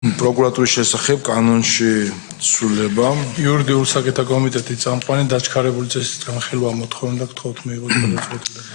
პროკურატურის შესახებ კანონში ცვლილება იურიდიულ საკითხთა კომიტეტის წამყვანი დაჩქარებული წესით განხილვა მოთხოვნა და გთხოვთ მიიღოთ გადაწყვეტილება.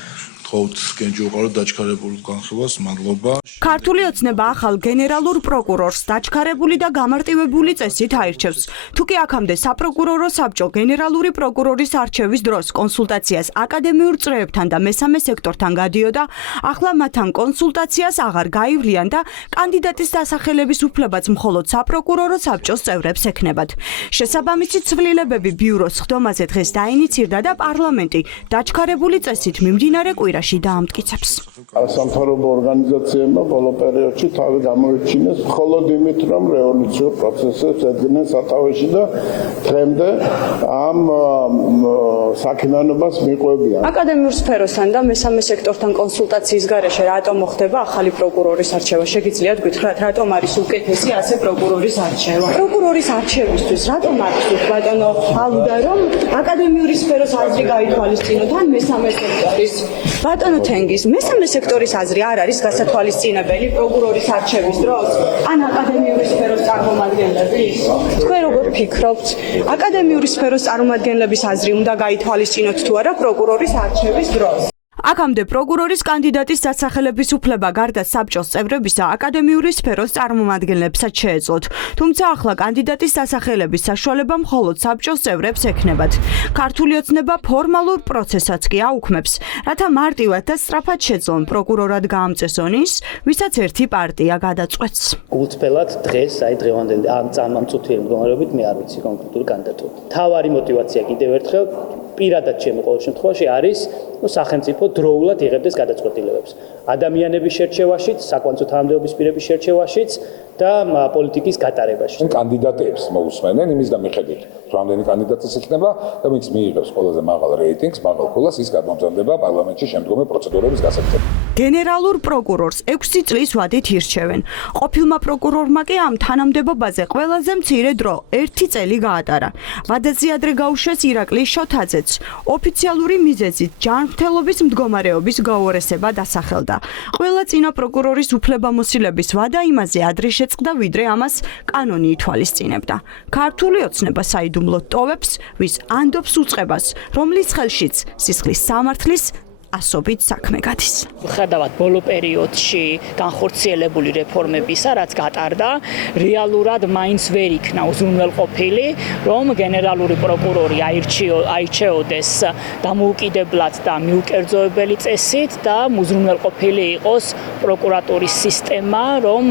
გთხოვთ გენჯუყარო დაჩქარებულ განხილვას, მადლობა. ქართული ოცნება ახალ გენერალურ პროკურორს დაჩქარებული და გამარტივებული წესით აირჩევს. თუკი აქამდე საპროკურორო საბჭო გენერალური პროკურორის არჩევის დროს კონსულტაციას აკადემიურ წრეებთან და მესამე სექტორთან გადიოდა, ახლა მათთან კონსულტაციას აღარ გაივლიან და კანდიდატის დასახელების უფლებაც მხოლოდ საპროკურორო საბჭოს წევრებს ექნებათ. შესაბამისი ცვლილებები ბიუროს ხდომაზე დღეს დაინიცირდა და პარლამენტი დაჩქარებული წესით მიმდინარე კვირაში დაამტკიცებს. სამთავრობო ორგანიზაციებმა ბოლო პერიოდში თავი გამოიჩინეს მხოლოდ იმით, რომ რევოლუციურ პროცესებს ედგნენ სათავეში და დღემდე ამ საქმიანობას მიყვებიან. აკადემიურ სფეროსთან და მესამე სექტორთან კონსულტაციის გარეშე რატომ მოხდება ახალი პროკურორის არჩევა? შეგიძლიათ გითხრათ, რატომ არის უკეთესი ასე პროკურორის არჩევა? პროკურორის არჩევისთვის რატომ არის ბატონო ალუდა, რომ აკადემიური სფეროს აზრი გაითვალისწინოთ ან მესამე სექტორის? ბატონო თენგის, მესამე სექტორის აზრი არ არის გასათვალისწინებელი პროკურორის არჩევის დროს ან აკადემიური სფეროს წარმომადგენლების? თქვენ როგორ ფიქრობთ, აკადემიური სფეროს წარმომადგენლების აზრი უნდა გაითვალისწინოთ თუ არა პროკურორის არჩევის დროს? აქამდე პროკურორის კანდიდატის დასახელების უფლება გარდა საბჭოს წევრებისა აკადემიური სფეროს წარმომადგენლებსაც შეეძლოთ. თუმცა ახლა კანდიდატის დასახელების საშუალება მხოლოდ საბჭოს წევრებს ექნებათ. ქართული ოცნება ფორმალურ პროცესაც კი აუქმებს, რათა მარტივად და სწრაფად შეძლონ პროკურორად გაამწესონ ის, ვისაც ერთი პარტია გადაწყვეტს. გულწრფელად დღეს, დღევანდელი ამ წამამწუთიერი მდგომარეობით მე არ ვიცი კონკრეტული კანდიდატური. თავარი мотиваცია კიდევ ერთხელ პირადად ჩემი ყოველ შემთხვევაში არის სახელმწიფო დროულად იღებდეს გადაწყვეტილებებს. ადამიანების შერჩევაშიც, საკვანძო თანამდებობის პირების შერჩევაშიც და პოლიტიკის გატარებაში. კანდიდატებს მოусმენენ იმის გამიხედვით, რომ რამდენი კანდიდატის იქნება და ვინც მიიღებს ყველაზე მაღალ რეიტინგს, მაღალ ქულას, ის გადმომზადდება პარლამენტში შემდგომი პროცედურების გასაგრძელებლად. გენერალურ პროკურორს 6 წლის ვადით ირჩევენ. ყოფილმა პროკურორმა კი ამ თანამდებობაზე ყველაზე მცირე დრო 1 წელი გაატარა. ვადაზე ადრე გაუშვეს ირაკლი შოთაძეც. ოფიციალური მიზეზით ჯანმრთელობის მდგომარეობის გაუარესება დასახელდა. ყველა წინა პროკურორის უფლებამოსილების ვადა იმაზე ადრე შეწყდა, ვიდრე ამას კანონი ითვალისწინებდა. ქართული ოცნება საიდუმლოდ ტოვებს, ვის ანდობს უწყებას, რომლის ხელშიც სისხლის სამართლის ასობით საქმე გადის. ხედავთ ბოლო პერიოდში განხორციელებული რეფორმებისა, რაც გატარდა, რეალურად მაინც ვერ იქნა უზრუნველყოფილი, რომ გენერალური პროკურორი აირჩეოდეს დამოუკიდებლად და მიუკერძოებელი წესით და უზრუნველყოფილი იყოს პროკურატურის სისტემა, რომ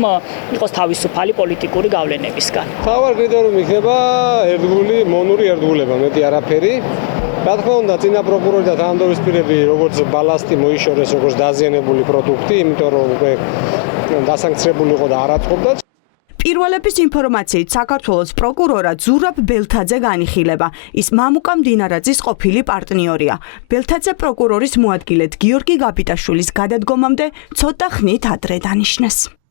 იყოს თავისუფალი პოლიტიკური გავლენებისგან. თავარ კრიტერიუმი იქნება ერთგული, მონური ერთგულება, მეტი არაფერი. რა თქმა უნდა, წინა პროკურორი და თანამდებობის პირები როგორც ბალასტი მოიშორეს, როგორც დაზიანებული პროდუქტი, იმიტომ რომ უკვე დასანქცირებული იყო და არ აწყობდა. პირველების ინფორმაციით საქართველოს პროკურორად ზურაბ ბელთაძე განიხილება. ის მამუკა მდინარაძის ყოფილი პარტნიორია. ბელთაძე პროკურორის მოადგილედ გიორგი გაბიტაშვილის გადადგომამდე ცოტა ხნით ადრე დანიშნეს.